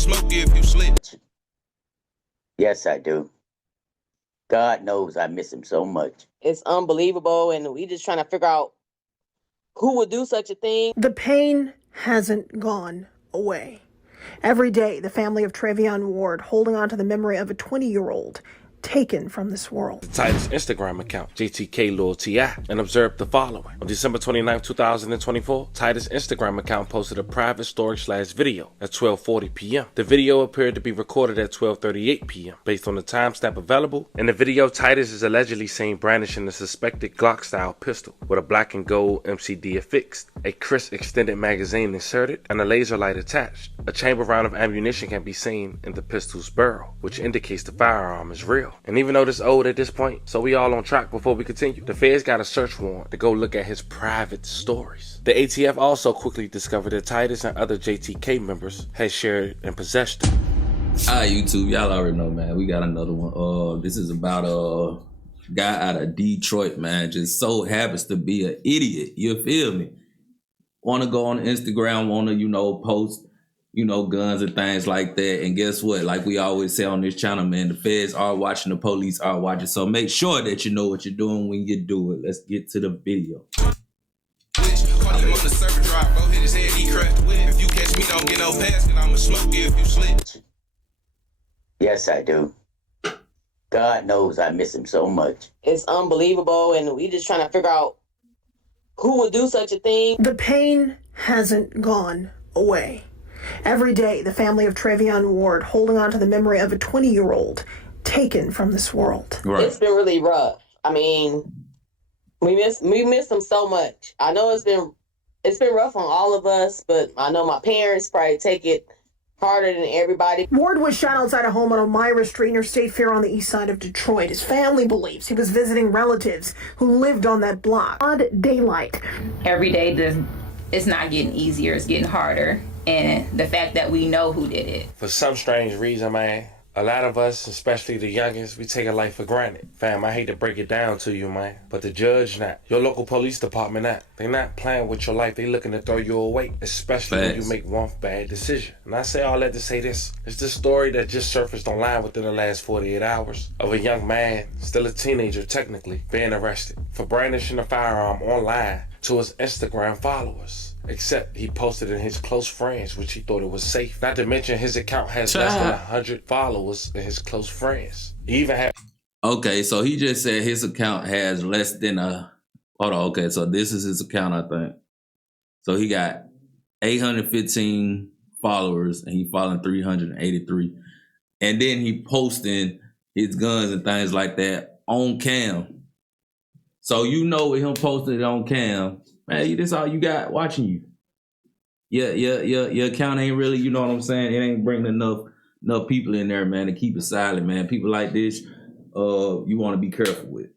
smoke you if you slip. Yes, I do. God knows I miss him so much. It's unbelievable, and we just trying to figure out who would do such a thing. The pain hasn't gone away. Every day, the family of Travion Ward holding on to the memory of a 20-year-old taken from this world. The Titus Instagram account, JTK Lil T.I., and observed the following. On December 29, 2024, Titus Instagram account posted a private story/video at 12:40 p.m. The video appeared to be recorded at 12:38 p.m. Based on the timestamp available. In the video, Titus is allegedly seen brandishing a suspected Glock-style pistol with a black and gold MCD affixed, a crisp extended magazine inserted, and a laser light attached. A chamber round of ammunition can be seen in the pistol's barrel, which indicates the firearm is real. And even though this old at this point, so we all on track before we continue, the feds got a search warrant to go look at his private stories. The ATF also quickly discovered that Titus and other JTK members had shared and possessed them. Alright, YouTube, y'all already know, man. We got another one. This is about a guy out of Detroit, man. Just so happens to be an idiot. You feel me? Want to go on Instagram, want to, post, guns and things like that. And guess what? Like we always say on this channel, man, the feds are watching, the police are watching. So make sure that you know what you're doing when you do it. Let's get to the video. If you catch me, don't get no pass, and I'ma smoke you if you slip. Yes, I do. God knows I miss him so much. It's unbelievable, and we just trying to figure out who would do such a thing. The pain hasn't gone away. Every day, the family of Travion Ward holding on to the memory of a 20-year-old taken from this world. Right. It's been really rough. I mean, we miss him so much. I know it's been rough on all of us, but I know my parents probably take it harder than everybody. Ward was shot outside a home on Elmira Street near State Fair on the east side of Detroit. His family believes he was visiting relatives who lived on that block. Odd daylight. Every day, it's not getting easier, it's getting harder. And the fact that we know who did it. For some strange reason, man, a lot of us, especially the youngest, we take a life for granted. Fam, I hate to break it down to you, man, but the judge not. Your local police department not. They not playing with your life. They looking to throw you away, especially when you make one bad decision. And I say all that to say this. It's this story that just surfaced online within the last 48 hours of a young man, still a teenager technically, being arrested for brandishing a firearm online to his Instagram followers. Except he posted in his close friends, which he thought it was safe. Not to mention his account has less than 100 followers in his close friends. He even had... Okay, so he just said his account has less than a... Hold on, okay, so this is his account, I think. So he got 815 followers and he following 383. And then he posting his guns and things like that on cam. So with him posting it on cam, man, this all you got watching you. Your account ain't really, you know what I'm saying? It ain't bringing enough people in there, man, to keep it silent, man. People like this, you want to be careful with.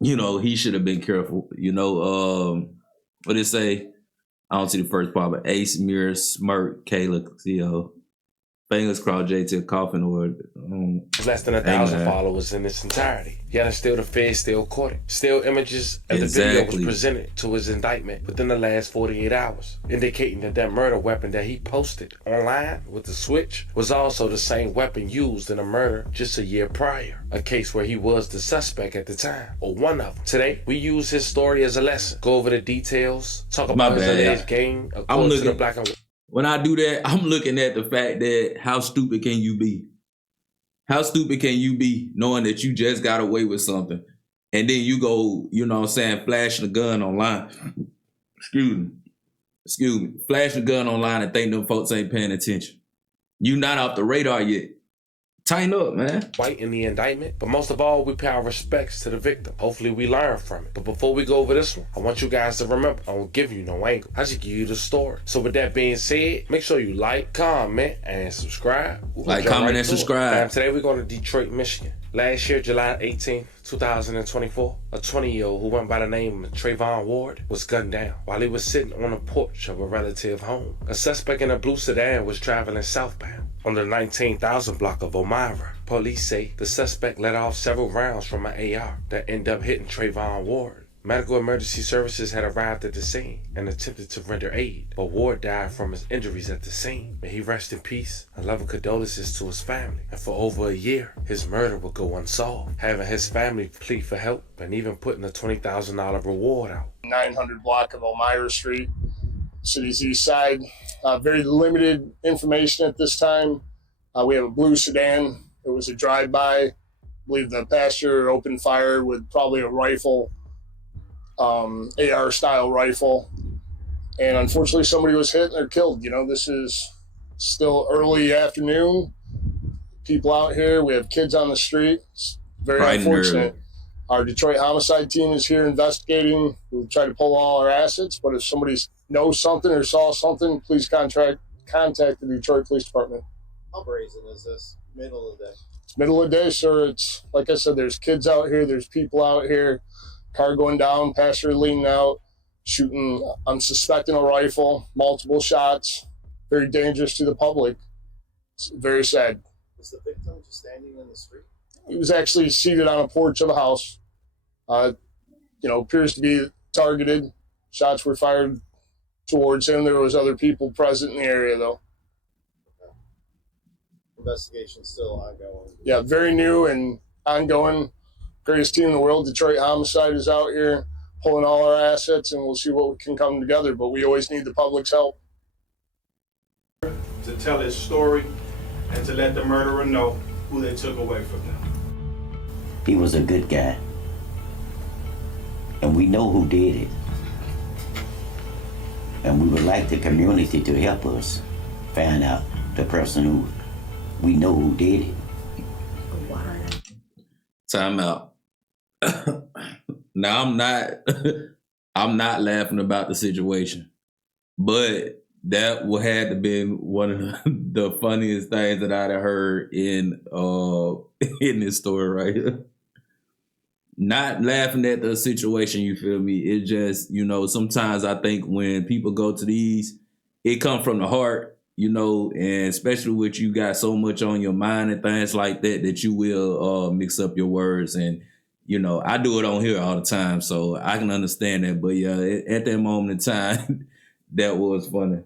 He should have been careful. What it say? I don't see the first part, but Ace, Mirror, Smirk, Kayla, fingers crossed, JT, coffin or less than 1,000 followers in its entirety. Yet still the feds still caught it. Still images of the video was presented to his indictment within the last 48 hours, indicating that murder weapon that he posted online with the switch was also the same weapon used in a murder just a year prior, a case where he was the suspect at the time, or one of them. Today, we use his story as a lesson, go over the details, talk about his alleged gang according to the black and white. When I do that, I'm looking at the fact that how stupid can you be? How stupid can you be knowing that you just got away with something and then you go, flashing a gun online. Excuse me. Flashing a gun online and think them folks ain't paying attention. You not off the radar yet. Tighten up, man. White in the indictment, but most of all, we pay our respects to the victim. Hopefully we learn from it. But before we go over this one, I want you guys to remember, I won't give you no angle. I just give you the story. So with that being said, make sure you like, comment, and subscribe. Like, comment, and subscribe. Today we're going to Detroit, Michigan. Last year, July 18th, 2024, a 20-year-old who went by the name of Travion Ward was gunned down while he was sitting on a porch of a relative home. A suspect in a blue sedan was traveling southbound on the 19,000 block of Elmira. Police say the suspect let off several rounds from an AR that ended up hitting Travion Ward, Medical emergency services had arrived at the scene and attempted to render aid, but Ward died from his injuries at the scene. May he rest in peace. A love of condolences to his family. And for over a year, his murder would go unsolved, having his family plead for help and even putting a $20,000 reward out. 900 block of Elmira Street, city's east side. Very limited information at this time. We have a blue sedan. It was a drive-by. I believe the passenger opened fire with probably a rifle, AR-style rifle. And unfortunately, somebody was hit and they're killed. You know, this is still early afternoon. People out here. We have kids on the street. It's very unfortunate. Our Detroit homicide team is here investigating. We'll try to pull all our assets, but if somebody knows something or saw something, please contact the Detroit Police Department. How brazen is this? Middle of the day? It's middle of the day, sir. It's like I said, there's kids out here, there's people out here, car going down, passenger leaning out, shooting, I'm suspecting a rifle, multiple shots, very dangerous to the public. It's very sad. Was the victim just standing in the street? He was actually seated on a porch of a house. Appears to be targeted. Shots were fired towards him. There was other people present in the area, though. Okay. Investigation still ongoing. Yeah, very new and ongoing. Greatest team in the world, Detroit Homicide, is out here pulling all our assets, and we'll see what we can come together. But we always need the public's help. To tell his story and to let the murderer know who they took away from them. He was a good guy. And we know who did it. And we would like the community to help us find out the person who we know who did it. Time out. Now I'm not laughing about the situation, but that would have to been one of the funniest things that I'd have heard in this story right here. Not laughing at the situation, you feel me? It just, sometimes I think when people go to these, it comes from the heart, and especially with you got so much on your mind and things like that you will mix up your words. And, I do it on here all the time, so I can understand that. But yeah, at that moment in time, that was funny.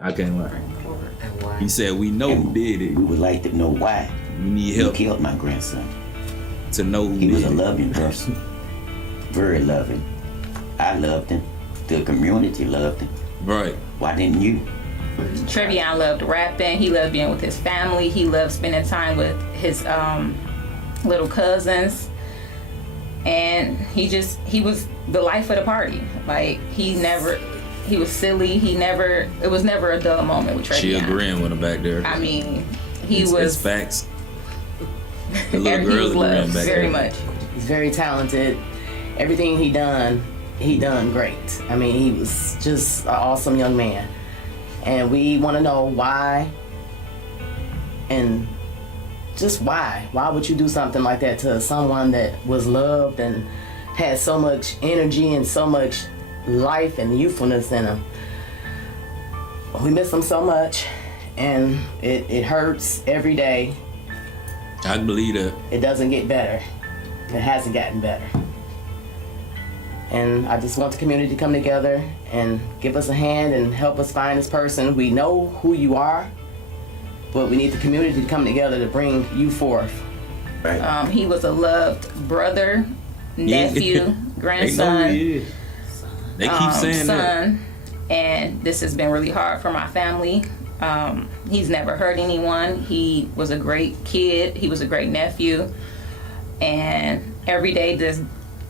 I can't lie. He said, we know who did it. We would like to know why We need help he killed my grandson. to know who He did was a it. loving person. Very loving. I loved him. The community loved him. Right. Why didn't you? Trevion loved rapping. He loved being with his family. He loved spending time with his little cousins. And he was the life of the party. Like, he was silly. It was never a dull moment with Trevion. She agreeing with him back there. I mean, It's facts. The little girl agreeing back very there. much. He's very talented. Everything he done great. I mean, he was just an awesome young man. And we want to know why, and just why. Why would you do something like that to someone that was loved and had so much energy and so much life and youthfulness in him? We miss him so much, and it hurts every day. I can believe that. It doesn't get better. It hasn't gotten better. And I just want the community to come together and give us a hand and help us find this person. We know who you are, but we need the community to come together to bring you forth. Right. He was a loved brother, nephew, grandson, They keep saying that. son, and this has been really hard for my family. He's never hurt anyone. He was a great kid. He was a great nephew. And every day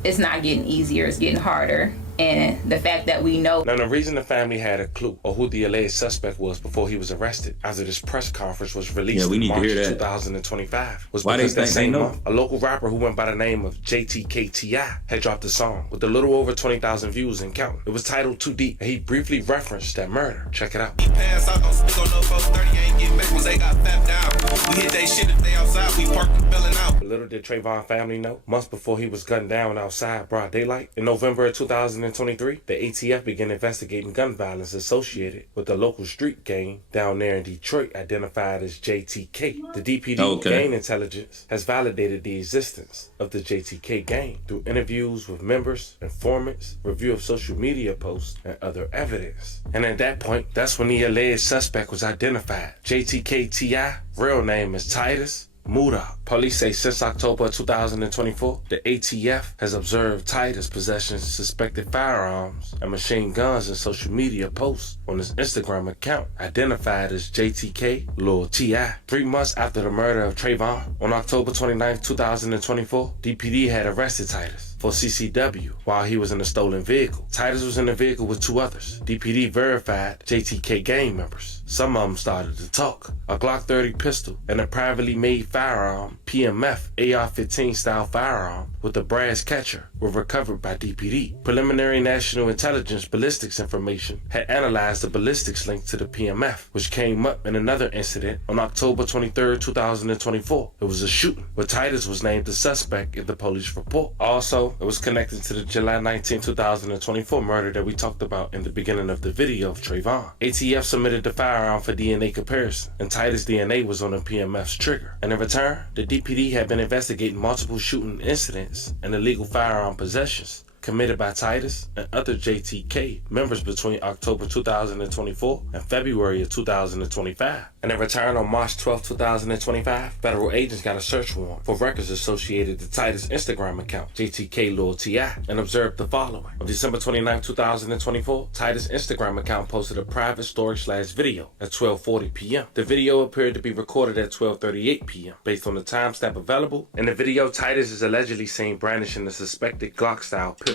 it's not getting easier, it's getting harder. And the fact that we know. Now, the reason the family had a clue of who the alleged suspect was before he was arrested, after this press conference was released we in need to March hear that. 2025, was Why they because that think they same know? month, a local rapper who went by the name of JTKTI had dropped a song with a little over 20,000 views and counting. It was titled Too Deep, and he briefly referenced that murder. Check it out. Pass out, don't speak on no 430, ain't getting back when they got fapped down. hit they shit if they outside, we park and bailing out. Little did Trayvon family know, months before he was gunned down outside broad daylight, in November of 2023, the ATF began investigating gun violence associated with the local street gang down there in Detroit identified as JTK. The DPD gang intelligence has validated the existence of the JTK gang through interviews with members, informants, review of social media posts, and other evidence. And at that point, that's when the alleged suspect was identified. JTK T.I., real name is Titus Murdaugh. Police say since October 2024, the ATF has observed Titus possessing suspected firearms and machine guns in social media posts on his Instagram account, identified as JTK Lil T.I. 3 months after the murder of Trayvon, on October 29, 2024, DPD had arrested Titus for CCW while he was in a stolen vehicle. Titus was in the vehicle with 2 others. DPD verified JTK gang members. Some of them started to talk. A Glock 30 pistol and a privately made firearm, PMF AR-15 style firearm with a brass catcher were recovered by DPD. Preliminary National Intelligence ballistics information had analyzed the ballistics linked to the PMF, which came up in another incident on October 23, 2024. It was a shooting, where Titus was named the suspect in the police report. Also, it was connected to the July 19, 2024 murder that we talked about in the beginning of the video of Trayvon. ATF submitted the firearm for DNA comparison, and Titus' DNA was on the PMF's trigger. And in return, the DPD had been investigating multiple shooting incidents and illegal firearm possessions committed by Titus and other JTK members between October 2024 and February of 2025. And in return, on March 12, 2025, federal agents got a search warrant for records associated to Titus' Instagram account, JTK Lil T.I., and observed the following. On December 29, 2024, Titus' Instagram account posted a private story/video at 12:40 p.m. The video appeared to be recorded at 12:38 p.m. Based on the timestamp available. In the video, Titus is allegedly seen brandishing the suspected Glock-style pistol.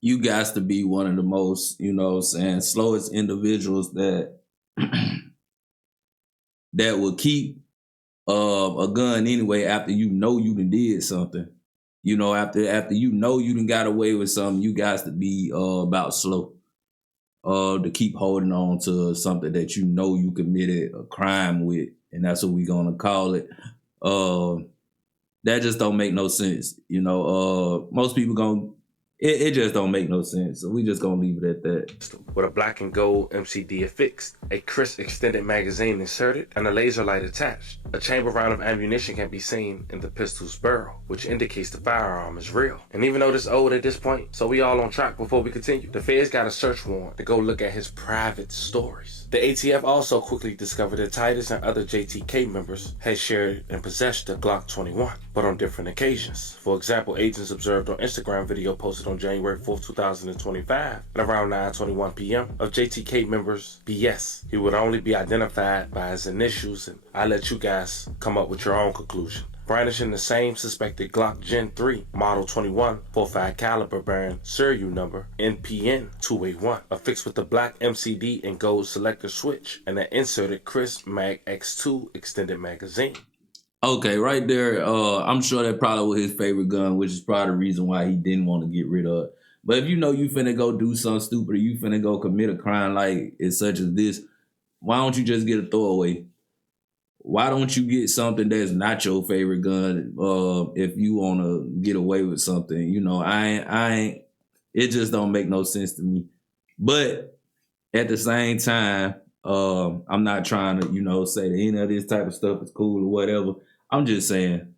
You guys to be one of the most, slowest individuals that that will keep a gun anyway after you done did something. After you done got away with something, you guys to be about slow. To keep holding on to something that you committed a crime with, and that's what we gonna call it. That just don't make no sense. Most people it just don't make no sense. So we just gonna leave it at that. With a black and gold MCD affixed, a crisp extended magazine inserted, and a laser light attached. A chamber round of ammunition can be seen in the pistol's barrel, which indicates the firearm is real. And even though this old at this point, so we all on track before we continue, the feds got a search warrant to go look at his private stories. The ATF also quickly discovered that Titus and other JTK members had shared and possessed the Glock 21, but on different occasions. For example, agents observed on Instagram video posted on January 4, 2025 at around 9:21 p.m. of JTK members BS. He would only be identified by his initials, and I let you guys come up with your own conclusion. Brandishing the same suspected Glock Gen 3 Model 21 .45 caliber bearing serial number NPN 281, affixed with the black MCD and gold selector switch, and an inserted Crisp Mag X2 extended magazine. Okay, right there, I'm sure that probably was his favorite gun, which is probably the reason why he didn't want to get rid of it. But if you finna go do something stupid, or you finna go commit a crime like it's such as this, why don't you just get a throwaway? Why don't you get something that's not your favorite gun if you want to get away with something? It just don't make no sense to me. But at the same time, I'm not trying to, say that any of this type of stuff is cool or whatever. I'm just saying,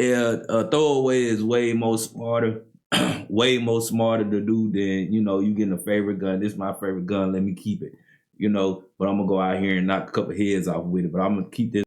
a throwaway is way more smarter to do than, you getting a favorite gun. This is my favorite gun. Let me keep it, but I'm going to go out here and knock a couple heads off with it. But I'm going to keep this.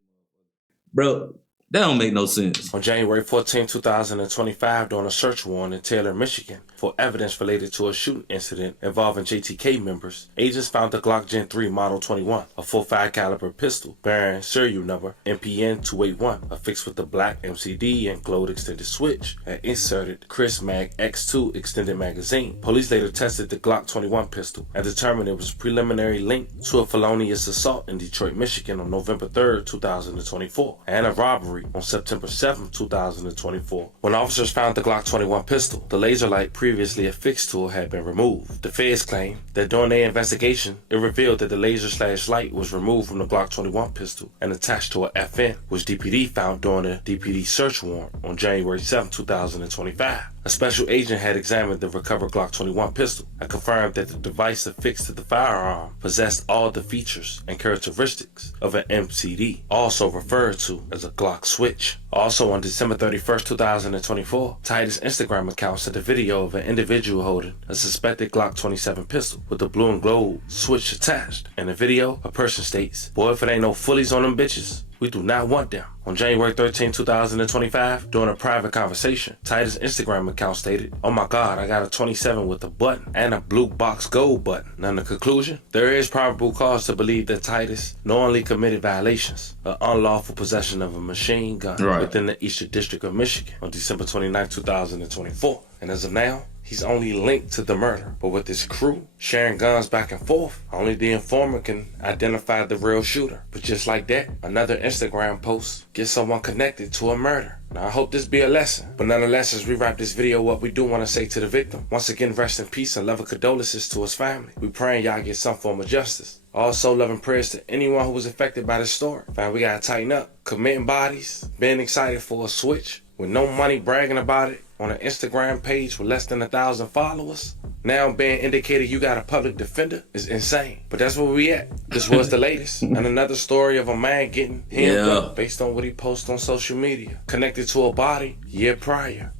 Bro, that don't make no sense. On January 14, 2025, during a search warrant in Taylor, Michigan, for evidence related to a shooting incident involving JTK members, agents found the Glock Gen 3 Model 21, a .45 caliber pistol bearing serial number NPN 281, affixed with the black MCD and glowed extended switch, and inserted Crisp Mag X2 extended magazine. Police later tested the Glock 21 pistol and determined it was preliminary linked to a felonious assault in Detroit, Michigan on November 3, 2024, and a robbery robbery on September 7, 2024. When officers found the Glock 21 pistol, the laser light previously affixed to it had been removed. The feds claim that during their investigation, it revealed that the laser/light was removed from the Glock 21 pistol and attached to a FN, which DPD found during a DPD search warrant on January 7, 2025. A special agent had examined the recovered Glock 21 pistol and confirmed that the device affixed to the firearm possessed all the features and characteristics of an MCD, also referred to as a Glock switch. Also on December 31st, 2024, Titus' Instagram account sent a video of an individual holding a suspected Glock 27 pistol with the blue and gold switch attached. In the video, a person states, "Boy, if it ain't no fullies on them bitches, we do not want them." On January 13, 2025, during a private conversation, Titus' Instagram account stated, "Oh my God, I got a 27 with a button and a blue box gold button." Now in the conclusion, there is probable cause to believe that Titus knowingly committed violations of unlawful possession of a machine gun within the Eastern District of Michigan on December 29, 2024. And as of now, he's only linked to the murder, but with his crew sharing guns back and forth, only the informant can identify the real shooter. But just like that, another Instagram post gets someone connected to a murder. Now I hope this be a lesson, but nonetheless, as we wrap this video up, we do want to say to the victim, once again, rest in peace and love and condolences to his family. We praying y'all get some form of justice. Also, love and prayers to anyone who was affected by this story. Fam, we gotta tighten up. Committing bodies, being excited for a switch, with no money, bragging about it on an Instagram page with less than 1,000 followers. Now being indicated you got a public defender is insane. But that's where we at. This was the latest. And another story of a man getting hemmed up based on what he posted on social media. Connected to a body year prior.